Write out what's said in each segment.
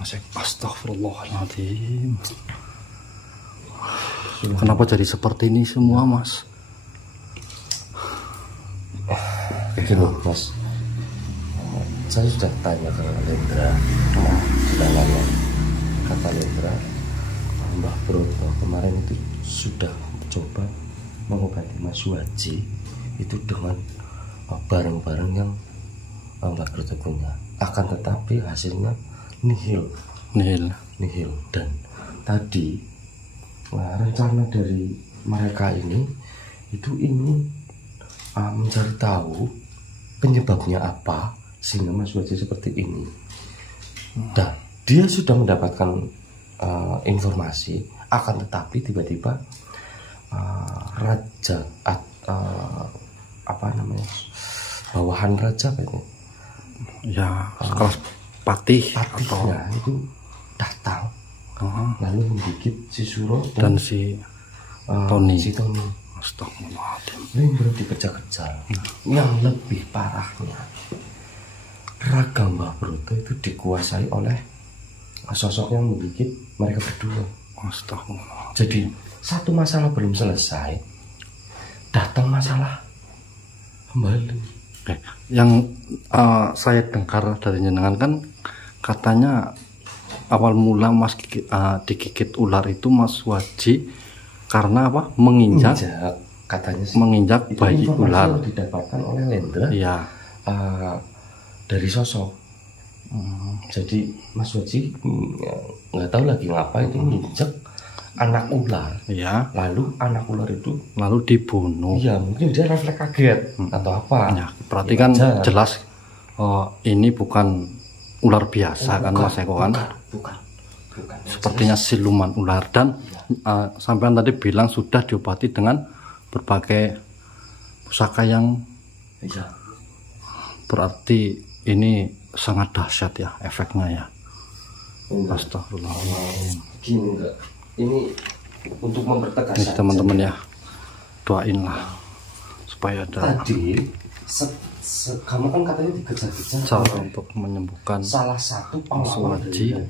Astagfirullahaladzim. Kenapa jadi seperti ini semua, Mas? Gini, Mas. Saya sudah tanya ke Lendra, jalannya. Kata Lendra, Mbah Broto kemarin itu sudah coba mengobati Mas Waji itu dengan barang-barang yang Mbah Broto punya. Akan tetapi hasilnya nihil. Dan tadi rencana dari mereka ini itu ingin mencari tahu penyebabnya apa sehingga Mas Waji seperti ini. Dan dia sudah mendapatkan informasi, akan tetapi tiba-tiba raja apa namanya, bawahan raja apa ini? Ya, kelas patihnya atau itu datang lalu menggigit si Suro dan si Tony. Astagfirullahaladzim. Ini baru dikejar-kejar. Yang lebih parahnya, raga Mbah Broto itu dikuasai oleh sosok yang menggigit mereka berdua. Astagfirullah. Jadi satu masalah belum selesai, datang masalah kembali. Yang saya dengar dari jenengan kan katanya awal mula Mas digigit ular itu Mas Waji karena apa? Menginjak katanya sih, menginjak bayi ular. Yang didapatkan oleh Lendra dari sosok. Jadi Mas Waji nggak tahu lagi ngapain itu menginjak anak ular. Ya. Lalu anak ular itu dibunuh. Iya, mungkin dia refleks kaget atau apa. Ya, berarti kan jelas ini bukan ular biasa kan Mas Eko kan? Bukan. Sepertinya siluman ular dan sampean tadi bilang sudah diobati dengan berbagai pusaka yang berarti ini sangat dahsyat ya efeknya ya. Astagfirullahaladzim. Ini untuk mempertegas ini teman-teman ya, doainlah supaya ada tadi kamu kan katanya dikejar-kejar cara untuk menyembuhkan salah satu Mas Waji,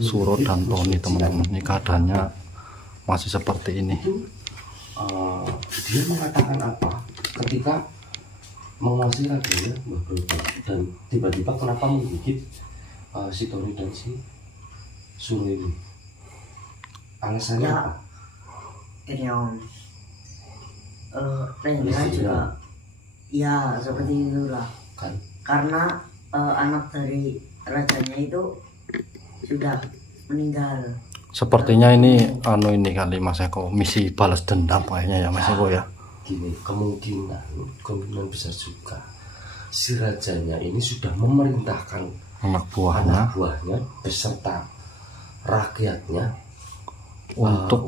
Suro dan Tony teman-teman. Ini keadaannya masih seperti ini. Dia mengatakan apa ketika menguasai raganya Mbah Broto dan tiba-tiba kenapa menggigit si Tony dan si Suro ini? Alasannya ya, apa? Ini om Lendra juga ya seperti itulah Kan? karena anak dari rajanya itu sudah meninggal. Sepertinya ini ini kali Mas Eko misi balas dendam kayaknya ya Mas Eko ya. Gini, kemungkinan besar juga si rajanya ini sudah memerintahkan anak buahnya beserta rakyatnya untuk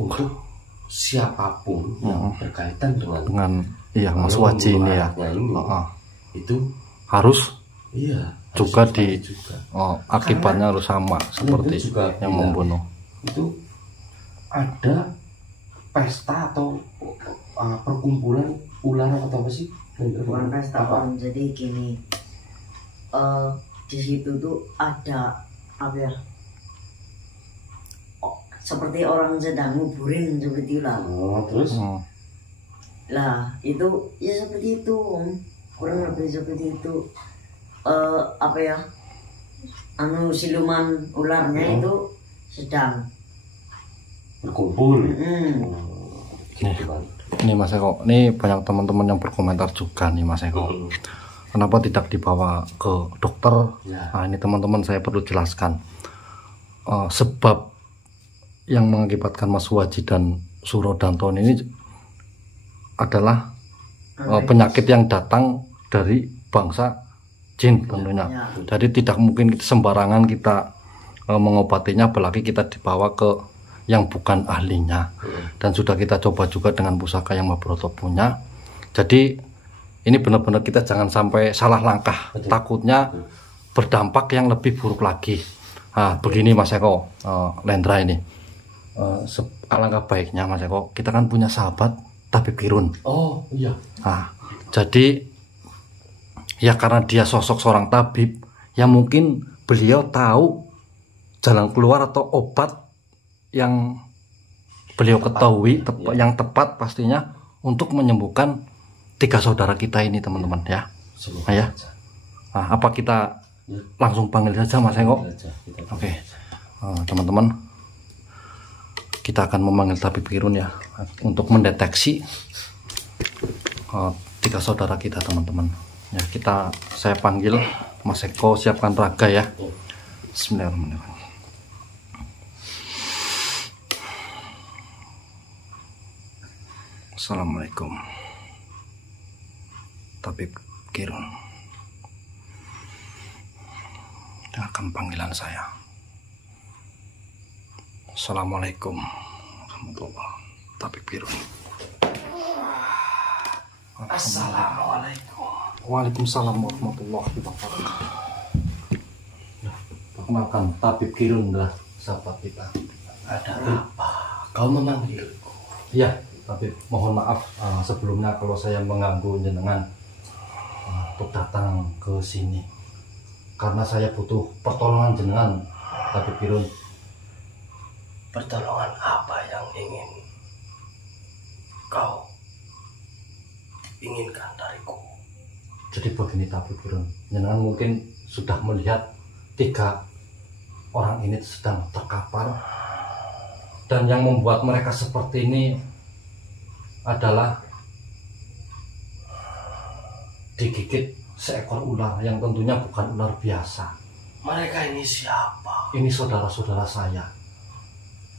siapapun yang berkaitan dengan Mas Waji ini ya itu harus juga juga. Akibatnya harus sama seperti yang membunuh. Itu ada pesta atau perkumpulan ular atau apa sih? Bukan pesta om, jadi gini, di situ tuh ada apa ya? Seperti orang sedang nguburin seperti lah. Terus? Lah itu ya seperti itu om, kurang lebih seperti itu. Apa ya? Siluman ularnya itu sedang berkumpul. Ini Mas Eko, ini banyak teman-teman yang berkomentar juga nih Mas Eko. Kenapa tidak dibawa ke dokter? Nah ini teman-teman saya perlu jelaskan sebab yang mengakibatkan Mas Waji dan Suro dan Tony ini adalah penyakit yang datang dari bangsa jin tentunya. Jadi tidak mungkin sembarangan kita mengobatinya, apalagi kita dibawa ke yang bukan ahlinya. Dan sudah kita coba juga dengan pusaka yang Mbah Broto punya. Jadi ini benar-benar kita jangan sampai salah langkah. Takutnya berdampak yang lebih buruk lagi. Nah begini Mas Eko, Lendra ini. Alangkah baiknya Mas Eko, kita kan punya sahabat Tabib Kirun. Nah, jadi ya karena dia sosok seorang tabib, ya mungkin beliau tahu jalan keluar atau obat yang beliau ketahui yang tepat pastinya untuk menyembuhkan 3 saudara kita ini teman-teman ya. Ya. Nah, apa kita langsung panggil saja Mas Eko? Oke. Teman-teman, kita akan memanggil tabib Kirun ya untuk mendeteksi 3 saudara kita teman-teman ya. Saya panggil Mas Eko, siapkan raga ya. Bismillahirrahmanirrahim. Assalamualaikum tabib Kirun, dengarkan panggilan saya. Assalamualaikum warahmatullahi tabib Kirun. Assalamualaikum. Waalaikumsalam warahmatullahi wabarakatuh. Perkenalkan, tabib Kirun adalah sahabat kita. Ada apa? Kau memanggilku? Iya, tabib. Mohon maaf sebelumnya kalau saya mengganggu jenengan untuk datang ke sini. Karena saya butuh pertolongan jenengan, tabib Kirun. Pertolongan apa yang ingin kau inginkan dariku? Jadi begini tabib Kirun, jenengan mungkin sudah melihat 3 orang ini sedang terkapar, dan yang membuat mereka seperti ini adalah digigit seekor ular yang tentunya bukan ular biasa. Mereka ini siapa? Ini saudara-saudara saya,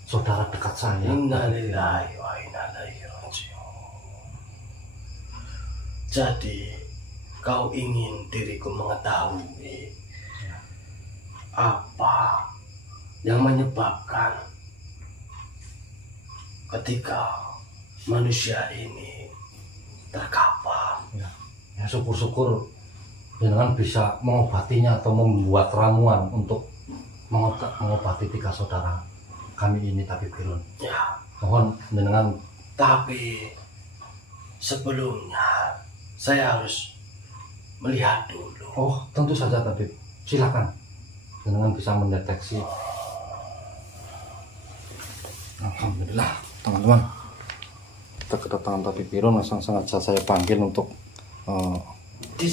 saudara dekat saya. Innalillahi wa inna ilaihi raji'un. Jadi kau ingin diriku mengetahui apa yang menyebabkan ketika manusia ini terkapar? Ya syukur-syukur jenengan bisa mengobatinya atau membuat ramuan untuk mengobati 3 saudara kami ini tabib Kirun. Ya, Mohon jenengan. tapi sebelumnya saya harus melihat dulu. Oh, tentu saja tabib. Silakan. Jenengan bisa mendeteksi. Alhamdulillah, teman-teman. Kita kedatangan tabib Kirun, langsung sengaja saya panggil untuk Di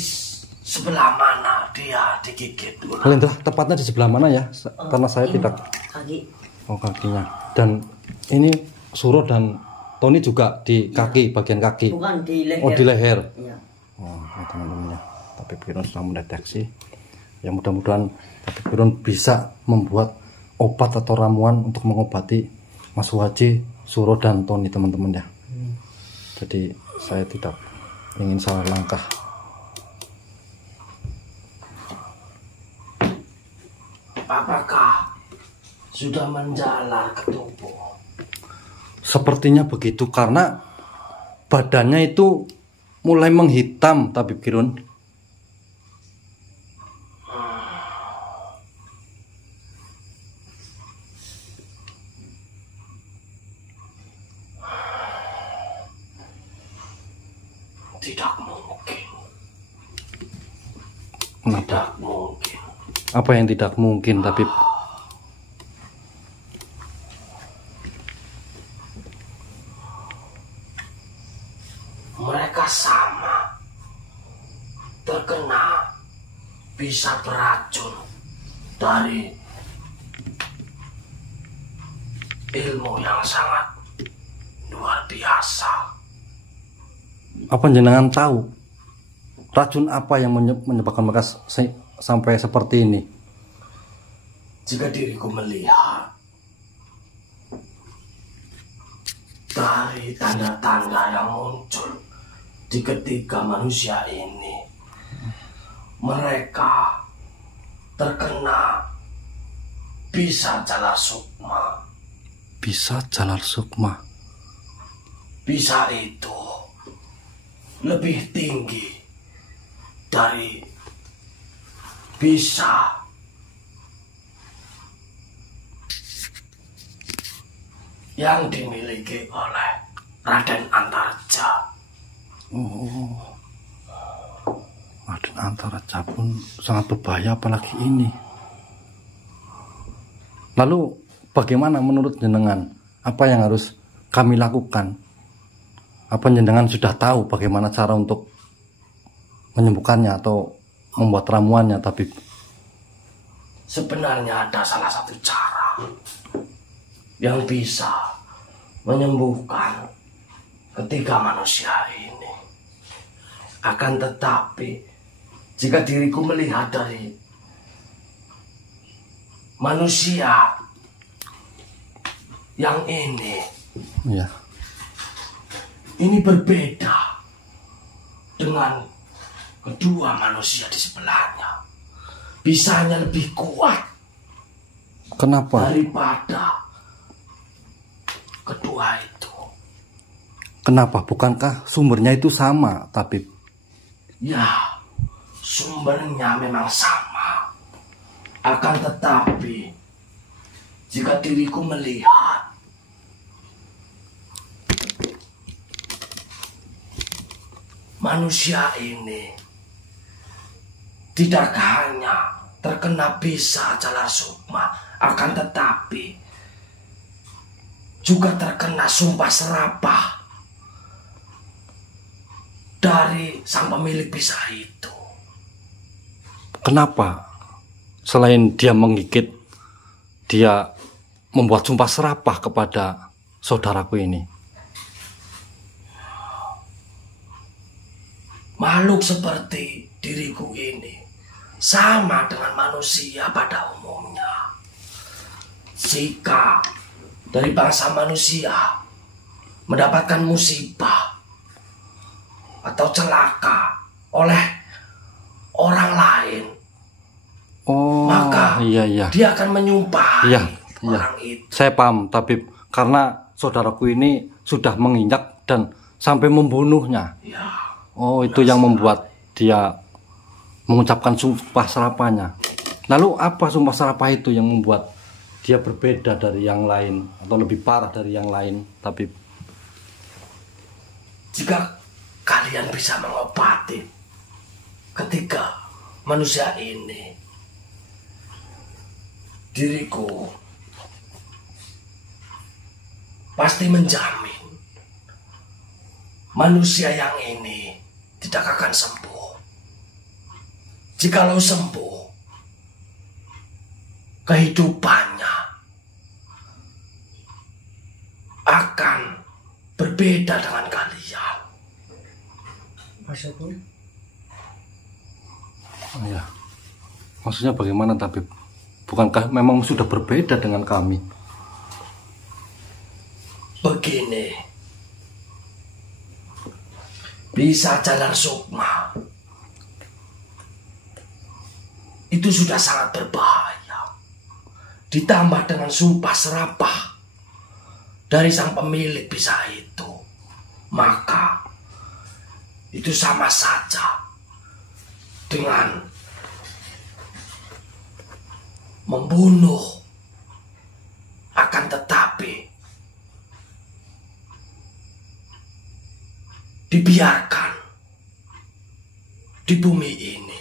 sebelah mana dia digigit ular? Lendra, tepatnya di sebelah mana ya? Karena saya tidak. Kaki. Oh, kakinya. Dan ini Suro dan Tony juga di kaki, bagian kaki. Bukan di leher. Oh, di leher. Iya. Oh, ya, teman-teman ya. Tabib Kirun sudah mendeteksi. Ya mudah-mudahan tabib Kirun bisa membuat obat atau ramuan untuk mengobati Mas Waji, Suro dan Tony teman-teman ya. Jadi saya tidak ingin salah langkah. Apakah sudah menjalar ke tubuh? Sepertinya begitu karena badannya itu mulai menghitam tabib Kirun. Tidak mungkin. Kenapa? Tidak mungkin. Apa yang tidak mungkin tabib? Mereka sama terkena bisa beracun dari ilmu yang sangat luar biasa. Apa jenengan tahu racun apa yang menyebabkan mereka sampai seperti ini? Jika diriku melihat dari tanda-tanda yang muncul di ketiga manusia ini, mereka terkena bisa jalar sukma. Bisa jalar sukma. Bisa itu lebih tinggi dari bisa yang dimiliki oleh Raden Antareja. Oh, Raden Antareja pun sangat berbahaya apalagi ini. Lalu bagaimana menurut jenengan? Apa yang harus kami lakukan? Apa jenengan sudah tahu bagaimana cara untuk menyembuhkannya atau membuat ramuannya, tabib? Sebenarnya ada salah satu cara yang bisa menyembuhkan ketiga manusia ini. Akan tetapi, jika diriku melihat dari manusia yang Ya. ini berbeda dengan kedua manusia di sebelahnya. Bisanya lebih kuat. Kenapa? Daripada kedua itu. Kenapa? Bukankah sumbernya itu sama, tabib? Ya, sumbernya memang sama. Akan tetapi, jika diriku melihat manusia ini tidak hanya terkena bisa jalan sukma, akan tetapi juga terkena sumpah serapah dari sang pemilik bisa itu. Kenapa? Selain dia menggigit, dia membuat sumpah serapah kepada saudaraku ini. Makhluk seperti diriku ini sama dengan manusia pada umumnya. Jika dari bangsa manusia mendapatkan musibah atau celaka oleh orang lain, maka iya. dia akan menyumpah orang itu. Saya paham, tabib. Karena saudaraku ini sudah menginjak dan sampai membunuhnya. Ya, itu yang membuat dia mengucapkan sumpah serapahnya. Lalu apa sumpah serapah itu yang membuat dia berbeda dari yang lain atau lebih parah dari yang lain, tabib? Jika kalian bisa mengobati ketiga manusia ini, diriku pasti menjamin manusia yang ini tidak akan sembuh. Jikalau sembuh, kehidupannya akan berbeda dengan kalian. Ya. Maksudnya bagaimana, tabib? Bukankah memang sudah berbeda dengan kami? Begini, bisa jalan sukma itu sudah sangat berbahaya. Ditambah dengan sumpah serapah dari sang pemilik bisa itu, maka itu sama saja dengan membunuh. Akan tetapi dibiarkan di bumi ini.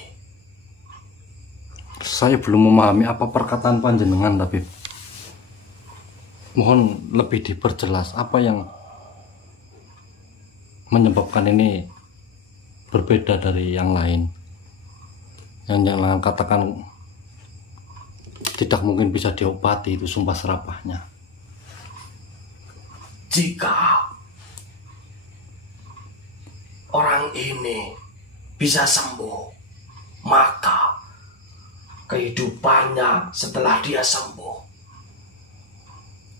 Saya belum memahami apa perkataan panjenengan, tabib. Mohon lebih diperjelas apa yang menyebabkan ini berbeda dari yang lain. Yang lain katakan tidak mungkin bisa diobati, itu sumpah serapahnya. Jika orang ini bisa sembuh, maka kehidupannya setelah dia sembuh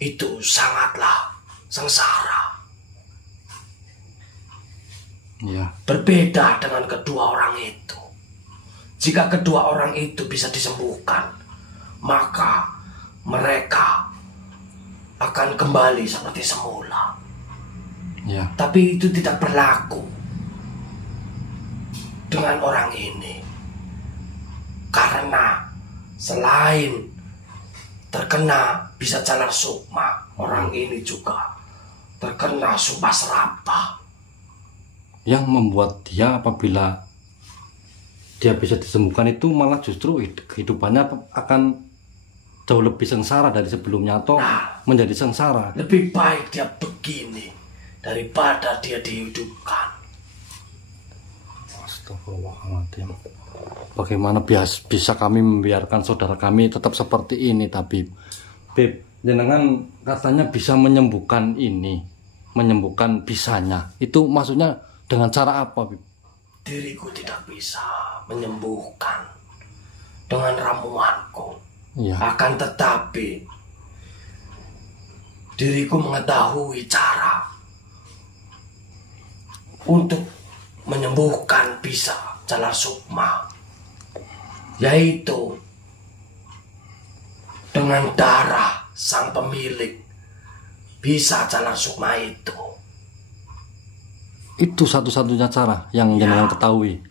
itu sangatlah sengsara. Ya. Berbeda dengan kedua orang itu. Jika kedua orang itu bisa disembuhkan, maka mereka akan kembali seperti semula. Ya. Tapi itu tidak berlaku dengan orang ini. Karena selain terkena bisa jalan sukma, orang ini juga terkena sumpah serapah. Yang membuat dia apabila dia bisa disembuhkan itu malah justru kehidupannya akan jauh lebih sengsara dari sebelumnya atau menjadi sengsara? Lebih baik dia begini daripada dia dihidupkan. Astagfirullahaladzim. Bagaimana bisa kami membiarkan saudara kami tetap seperti ini, Tabib? Bib, jenengan katanya bisa menyembuhkan ini, menyembuhkan bisanya. Itu maksudnya dengan cara apa, Bib? Diriku tidak bisa menyembuhkan dengan ramuanku. Iya. Akan tetapi diriku mengetahui cara untuk menyembuhkan bisa jalar sukma, yaitu dengan darah sang pemilik bisa jalar sukma itu. Itu satu-satunya cara yang jenengan ketahui.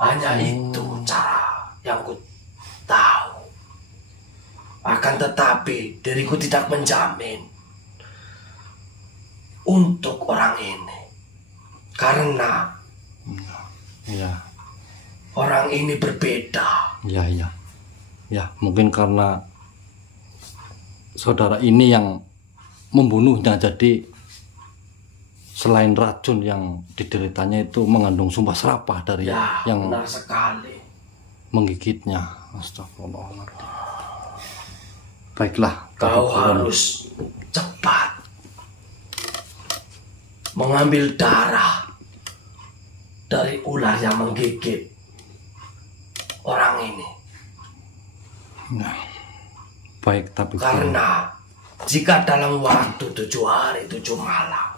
Hanya itu cara yang ku tahu. Akan tetapi diriku tidak menjamin untuk orang ini, karena Iya. orang ini berbeda. Iya. Ya, mungkin karena saudara ini yang membunuhnya, jadi selain racun yang dideritanya itu mengandung sumpah serapah dari Ya, yang benar sekali. menggigitnya. Astagfirullahaladzim. Baiklah, Kau Tabib. harus cepat mengambil darah dari ular yang menggigit orang ini. Nah, baik, tapi Karena jika dalam waktu 7 hari 7 malam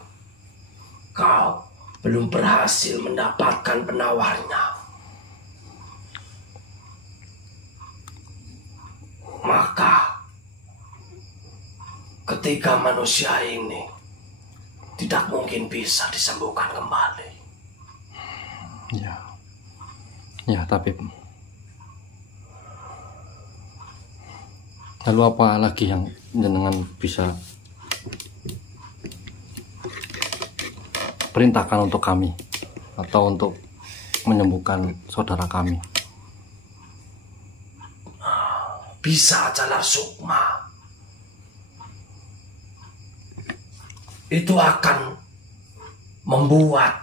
kau belum berhasil mendapatkan penawarnya, maka ketiga manusia ini tidak mungkin bisa disembuhkan kembali. ya, tapi lalu apa lagi yang jenengan bisa perintahkan untuk kami atau untuk menyembuhkan saudara kami? Bisa jalar sukma itu akan membuat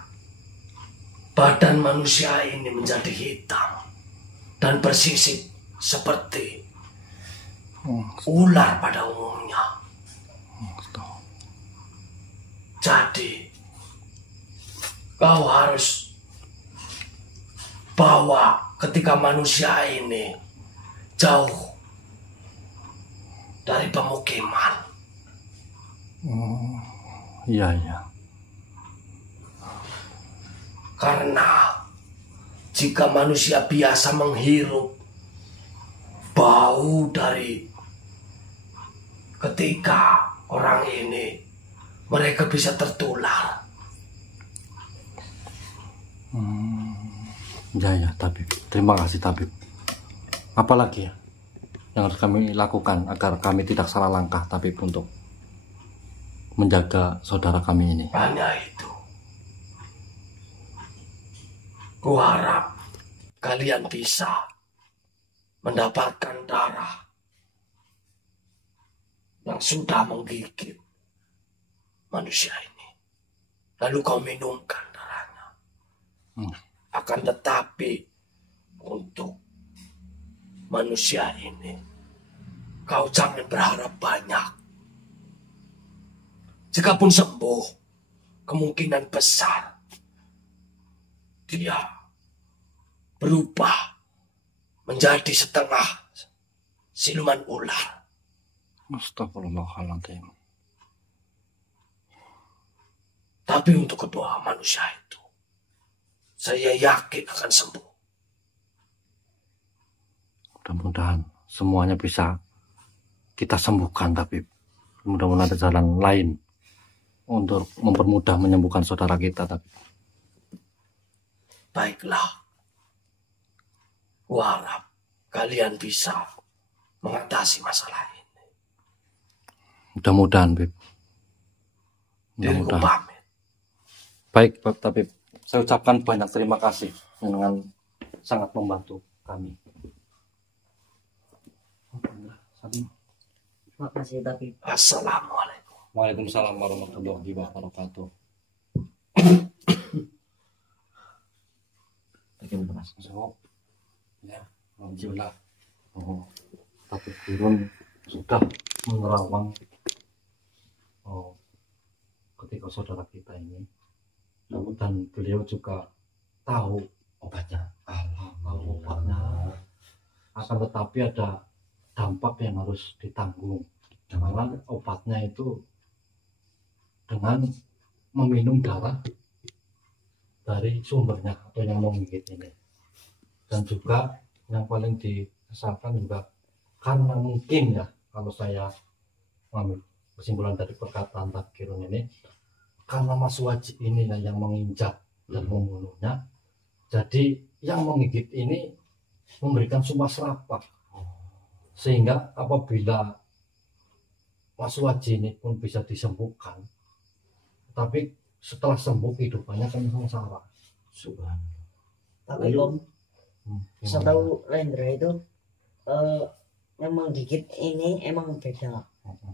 badan manusia ini menjadi hitam dan bersisik seperti ular pada umumnya. Jadi kau harus bawa ketika manusia ini jauh dari pemukiman. Iya. Karena jika manusia biasa menghirup bau dari ketika orang ini, mereka bisa tertular. Ya, Tabib. Terima kasih, Tabib. Apalagi ya yang harus kami lakukan agar kami tidak salah langkah, Tabib, untuk menjaga saudara kami ini? Hanya itu. Kuharap kalian bisa mendapatkan darah yang sudah menggigit manusia ini. Lalu kau minumkan darahnya. Akan tetapi untuk manusia ini, kau jangan berharap banyak. Jikapun sembuh, kemungkinan besar dia berubah menjadi setengah siluman ular. Astagfirullahaladzim. Tapi untuk kedua manusia itu, saya yakin akan sembuh. Mudah-mudahan semuanya bisa kita sembuhkan, tapi mudah-mudahan ada jalan lain untuk mempermudah menyembuhkan saudara kita. Tapi baiklah, kuharap kalian bisa mengatasi masalah ini. mudah-mudahan, Bib. Diriku pamit. Baik, tapi saya ucapkan banyak terima kasih dengan sangat membantu kami. Makasih tapi. Assalamualaikum. Waalaikumsalam warahmatullahi wabarakatuh. Bagaimana Mas? So, ya, alhamdulillah. Tapi turun sudah menerawang ketika saudara kita ini, dan beliau juga tahu Obatnya. tahu obatnya. Akan tetapi ada dampak yang harus ditanggung. Karena obatnya itu dengan meminum darah dari sumbernya atau yang menggigit ini. Dan juga yang paling dikesalkan juga karena mungkin ya, kalau saya mengambil kesimpulan dari perkataan Takirun ini, karena Mas Wajib ini yang menginjak dan membunuhnya, jadi yang menggigit ini memberikan sumpah serapah, sehingga apabila Mas Wajib ini pun bisa disembuhkan, tapi setelah sembuh kehidupannya kan sengsara. Subhanallah. Tapi Om, setahu Rendra itu yang menggigit ini emang beda.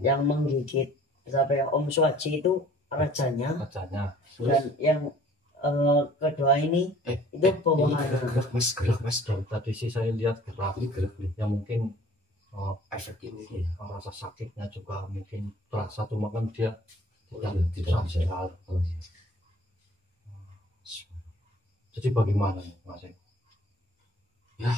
Yang menggigit siapa ya, Om Swaji itu rajanya, dan yang kedua ini itu bawahannya. Gerak mas. Dan tadi sih saya lihat gerak Nih. yang mungkin Efek ini. rasa sakitnya juga mungkin terasa, cuma kan dia Tidak bisa. sadar. Oh, iya. Jadi bagaimana nih Mas Eko? Ya,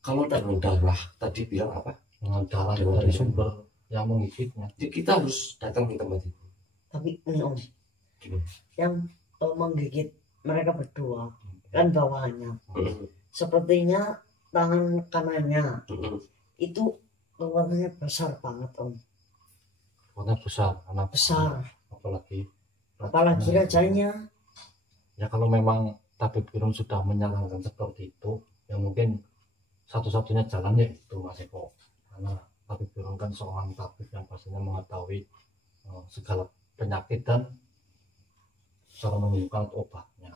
kalau dengan darah tadi bilang apa? Dengan darah Dengan dari darah. sumber yang menggigitnya. Jadi kita harus datang ke tempat itu. Tapi ini Om, Gimana? yang menggigit mereka berdua kan bawahannya, sepertinya tangan kanannya itu kekuatannya besar banget Om, Warna besar, anak besar, apalagi rajanya. ya kalau memang tabib Firun sudah menyarankan seperti itu, ya mungkin satu-satunya jalan ya itu Mas Eko, karena tabib Firun kan seorang tabib yang pastinya mengetahui segala penyakit dan cara menemukan obatnya.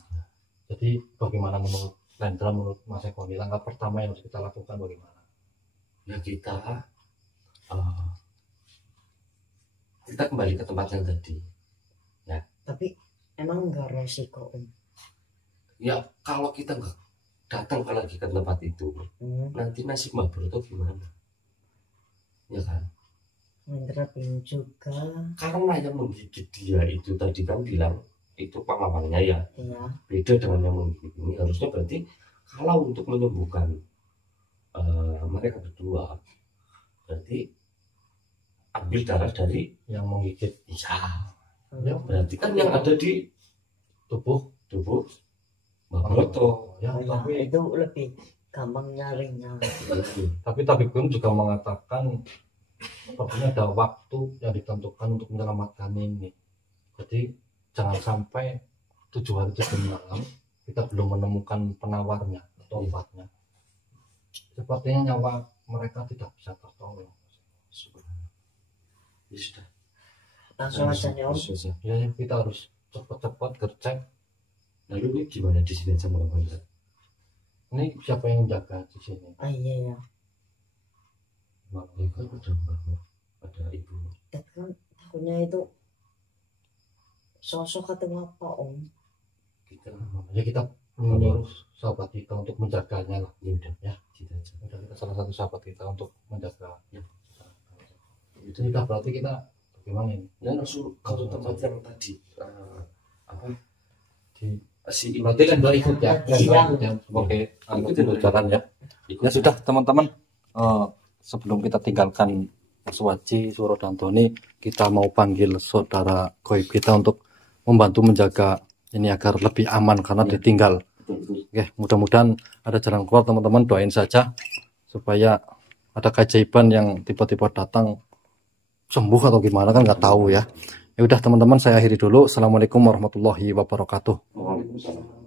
Jadi bagaimana menurut Rendra, menurut Mas Eko, ini langkah pertama yang harus kita lakukan bagaimana? Ya kita kembali ke tempat yang tadi. Tapi emang enggak resiko Om. Ya kalau kita nggak datang lagi ke tempat itu, nanti nasib Mbak Broto gimana? Ya kan? Rendra pin juga. Karena yang menggigit dia itu tadi kan bilang itu pengawalnya ya. Iya. Beda dengan yang menggigit ini. Harusnya berarti kalau untuk menyembuhkan mereka berdua, berarti ambil darah dari Yang menggigit ya berarti kan yang ada di tubuh Mbak Broto. ya, Ya, tapi itu lebih gampang nyarinya. tabib Firun juga mengatakan sepertinya ada waktu yang ditentukan untuk menyelamatkan ini. Jadi jangan sampai 7 hari 7 malam kita belum menemukan penawarnya atau obatnya. Sepertinya nyawa mereka tidak bisa tertolong. Ya sudah. Langsung aja nih Om. Susah. Ya kita harus cepat-cepat gercep. Lalu ini gimana di sini sama Mbak Broto? Ini siapa yang jaga di sini? Ah iya ya. Ya kan ada Mbak, ada Ibu. Tapi kan takutnya itu sosok atau apa Om? Kita Ya kita menyuruh sahabat kita untuk menjaganya lah. ya udah Ya. kita aja. Udah kita salah satu sahabat kita untuk menjaga. Ya. Itu udah berarti kita bagaimana ini? Ya langsung ke tempat yang tadi apa Di si berarti kan udah ikut ya, Siang. ikut ya sebagai Ikutin anggota jalan ya. Ya sudah teman-teman, sebelum kita tinggalkan Mas Waji, Suro dan Tony, kita mau panggil saudara goib kita untuk membantu menjaga ini agar lebih aman karena ditinggal. Oke, mudah-mudahan ada jalan keluar teman-teman, doain saja supaya ada keajaiban yang tiba-tiba datang sembuh atau gimana kan nggak tahu ya. Ya udah teman-teman, saya akhiri dulu. Assalamualaikum warahmatullahi wabarakatuh. Waalaikumsalam.